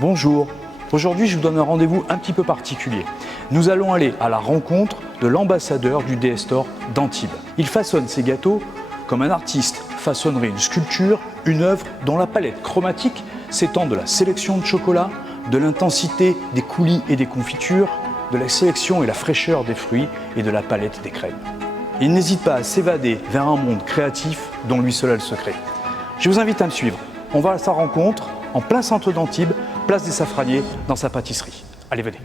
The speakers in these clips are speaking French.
Bonjour, aujourd'hui je vous donne un rendez-vous un petit peu particulier. Nous allons aller à la rencontre de l'ambassadeur du DS Store d'Antibes. Il façonne ses gâteaux comme un artiste façonnerait une sculpture, une œuvre dont la palette chromatique s'étend de la sélection de chocolat, de l'intensité des coulis et des confitures, de la sélection et la fraîcheur des fruits et de la palette des crèmes. Il n'hésite pas à s'évader vers un monde créatif dont lui seul a le secret. Je vous invite à me suivre. On va à sa rencontre en plein centre d'Antibes, place des Safraniers, dans sa pâtisserie. Allez, venez.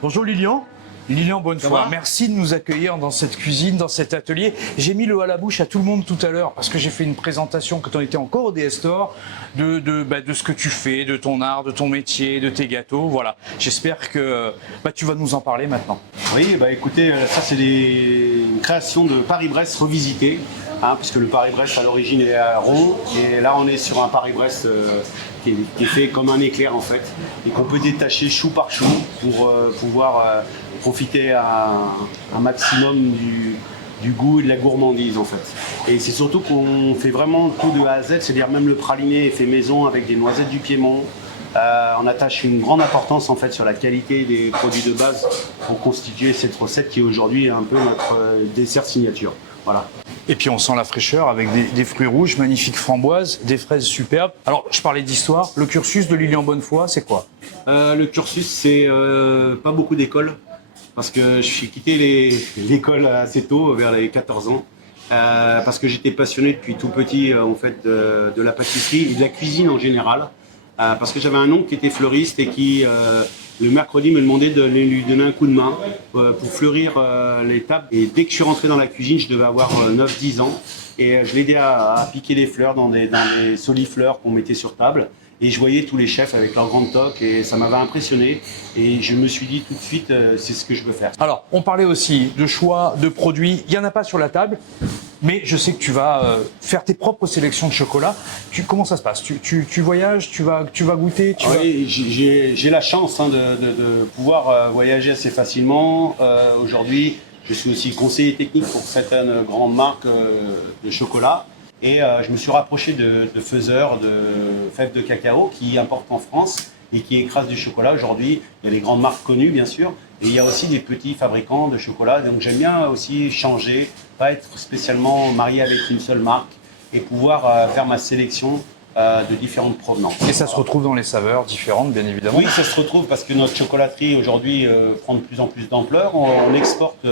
Bonjour Lilian. Lilian Bonnefoy, merci de nous accueillir dans cette cuisine, dans cet atelier. J'ai mis le à la bouche à tout le monde tout à l'heure parce que j'ai fait une présentation quand on était encore au DS Store de ce que tu fais, de ton art, de ton métier, de tes gâteaux. Voilà. J'espère que tu vas nous en parler maintenant. Oui, écoutez, ça c'est une création de Paris-Brest revisité, puisque le Paris-Brest à l'origine est rond et là on est sur un Paris-Brest qui est fait comme un éclair en fait et qu'on peut détacher chou par chou pour pouvoir profiter un maximum du goût et de la gourmandise en fait. Et c'est surtout qu'on fait vraiment tout de A à Z, c'est-à-dire même le praliné est fait maison avec des noisettes du Piémont. On attache une grande importance en fait sur la qualité des produits de base pour constituer cette recette qui est aujourd'hui un peu notre dessert signature. Voilà. Et puis on sent la fraîcheur avec des fruits rouges, magnifiques framboises, des fraises superbes. Alors je parlais d'histoire, le cursus de Lilian Bonnefoy, c'est quoi? Le cursus, c'est pas beaucoup d'écoles, parce que j'ai quitté l'école assez tôt, vers les 14 ans, parce que j'étais passionné depuis tout petit en fait de la pâtisserie et de la cuisine en général, parce que j'avais un oncle qui était fleuriste et qui le mercredi me demandait de lui donner un coup de main pour fleurir les tables. Et dès que je suis rentré dans la cuisine, je devais avoir 9-10 ans. Et je l'aidais à piquer des fleurs dans des solifleurs qu'on mettait sur table. Et je voyais tous les chefs avec leurs grandes toques et ça m'avait impressionné. Et je me suis dit tout de suite, c'est ce que je veux faire. Alors, on parlait aussi de choix de produits. Il n'y en a pas sur la table, mais je sais que tu vas faire tes propres sélections de chocolat. Comment ça se passe? Tu voyages, tu vas goûter Oui, j'ai la chance de pouvoir voyager assez facilement. Aujourd'hui, je suis aussi conseiller technique pour certaines grandes marques de chocolat. Et je me suis rapproché de faiseurs de fèves de cacao qui importent en France et qui écrasent du chocolat. Aujourd'hui, il y a les grandes marques connues, bien sûr, et il y a aussi des petits fabricants de chocolat. Donc j'aime bien aussi changer, pas être spécialement marié avec une seule marque et pouvoir faire ma sélection de différentes provenances. Et ça se retrouve dans les saveurs différentes, bien évidemment. Oui, ça se retrouve parce que notre chocolaterie aujourd'hui prend de plus en plus d'ampleur. On exporte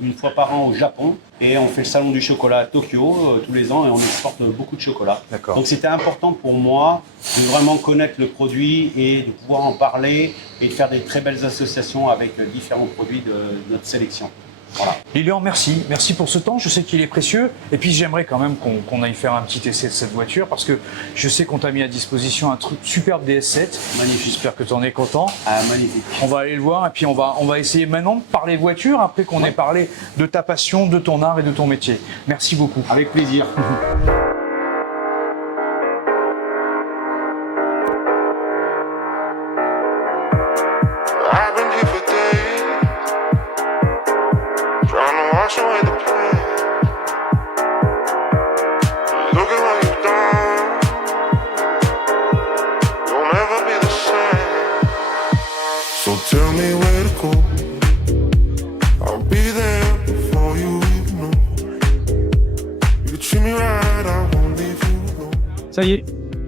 une fois par an au Japon et on fait le salon du chocolat à Tokyo tous les ans et on exporte beaucoup de chocolat. Donc c'était important pour moi de vraiment connaître le produit et de pouvoir en parler et de faire des très belles associations avec différents produits de notre sélection. Voilà. Lilian, merci pour ce temps, je sais qu'il est précieux et puis j'aimerais quand même qu'on aille faire un petit essai de cette voiture parce que je sais qu'on t'a mis à disposition un truc superbe DS7. Magnifique. J'espère que tu en es content. Magnifique. On va aller le voir et puis on va essayer maintenant de parler voiture après qu'on ait parlé de ta passion, de ton art et de ton métier. Merci beaucoup. Avec plaisir. Wash away the pain. Look at what you've done. You'll never be the same. So tell me where to go. I'll be there before you even know. You treat me right, I won't leave you alone. Ça y est,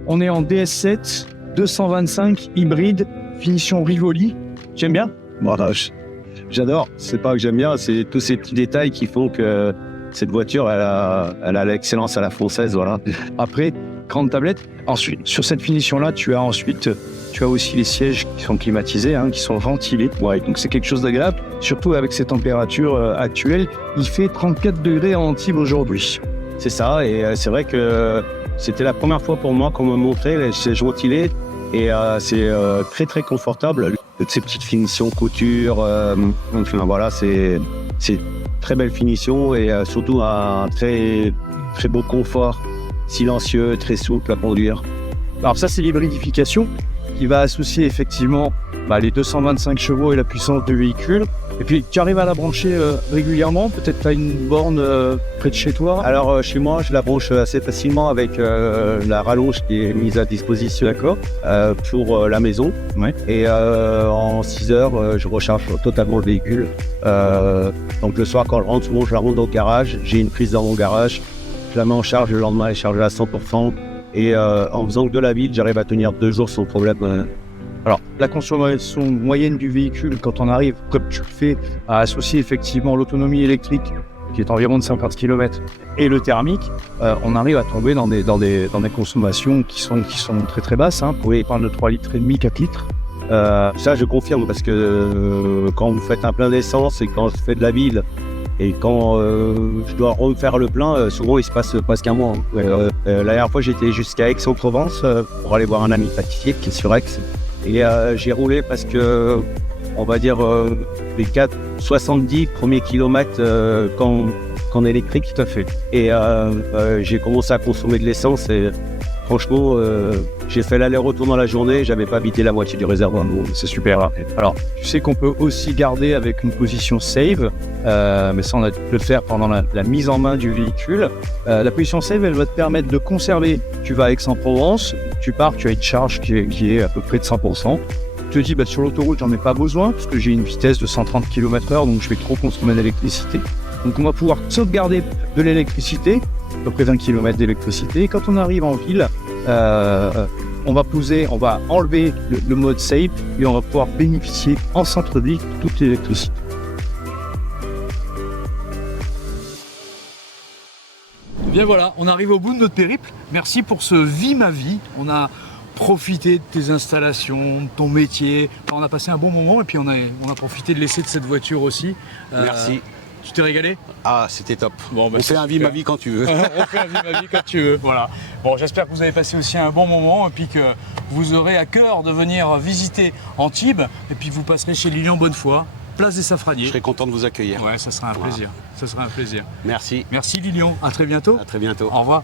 on est en DS7 225 hybride, finition Rivoli. J'aime bien? Voilà, j'adore. C'est pas que j'aime bien, c'est tous ces petits détails qui font que cette voiture, elle a l'excellence à la française, voilà. Après, grande tablette. Ensuite, sur cette finition-là, tu as aussi les sièges qui sont climatisés, qui sont ventilés. Ouais, donc c'est quelque chose d'agréable. Surtout avec ces températures actuelles, il fait 34 degrés à Antibes aujourd'hui. C'est ça, et c'est vrai que c'était la première fois pour moi qu'on me montrait les sièges ventilés. Et c'est très très confortable. Ces petites finitions couture, enfin voilà, c'est très belle finition et surtout un très, très beau confort, silencieux, très souple à conduire. Alors ça, c'est l'hybridification qui va associer effectivement les 225 chevaux et la puissance du véhicule. Et puis tu arrives à la brancher régulièrement, peut-être tu as une borne près de chez toi. Alors chez moi, je la branche assez facilement avec la rallonge qui est mise à disposition pour la maison. Ouais. Et en 6 heures, je recharge totalement le véhicule. Donc le soir, quand je rentre, souvent, je la rentre dans le garage. J'ai une prise dans mon garage. Je la mets en charge, le lendemain, elle est chargée à 100%. Et en faisant que de la ville, j'arrive à tenir 2 jours sans problème. Alors, la consommation moyenne du véhicule, quand on arrive, comme tu le fais, à associer effectivement l'autonomie électrique, qui est environ de 50 km, et le thermique, on arrive à tomber dans des consommations qui sont très très basses. Pour les parle de 3,5 litres, 4 litres. Ça, je confirme, parce que quand vous faites un plein d'essence et quand je fais de la ville, et quand je dois refaire le plein, souvent il se passe presque un mois. La dernière fois, j'étais jusqu'à Aix-en-Provence pour aller voir un ami pâtissier qui est sur Aix. Et j'ai roulé parce que, on va dire, les 70 premiers kilomètres qu'en électrique. Tout à fait. Et j'ai commencé à consommer de l'essence et franchement, j'ai fait l'aller-retour dans la journée, j'avais pas vidé la moitié du réservoir. C'est super. Alors, tu sais qu'on peut aussi garder avec une position save, mais ça on a dû le faire pendant la mise en main du véhicule. La position save, elle va te permettre de conserver. Tu vas à Aix-en-Provence, tu pars, tu as une charge qui est à peu près de 100%. Tu te dis, sur l'autoroute, j'en ai pas besoin parce que j'ai une vitesse de 130 km/h, donc je vais trop consommer d'électricité. Donc on va pouvoir sauvegarder de l'électricité, à peu près 20 km d'électricité. Quand on arrive en ville, on va enlever le mode save et on va pouvoir bénéficier en centre-ville de toute l'électricité. Bien voilà, on arrive au bout de notre périple. Merci pour ce Vie ma vie. On a profité de tes installations, de ton métier. On a passé un bon moment et puis on a profité de l'essai de cette voiture aussi. Merci. Tu t'es régalé? Ah, c'était top. Bon, On fait un vie ma vie quand tu veux. On fait un vie ma vie quand tu veux. Voilà. Bon, j'espère que vous avez passé aussi un bon moment et puis que vous aurez à cœur de venir visiter Antibes et puis vous passerez chez Lilian Bonnefoy, place des Safraniers. Je serais content de vous accueillir. Ouais, ça sera un plaisir. Ça sera un plaisir. Merci. Merci Lilian. À très bientôt. À très bientôt. Au revoir.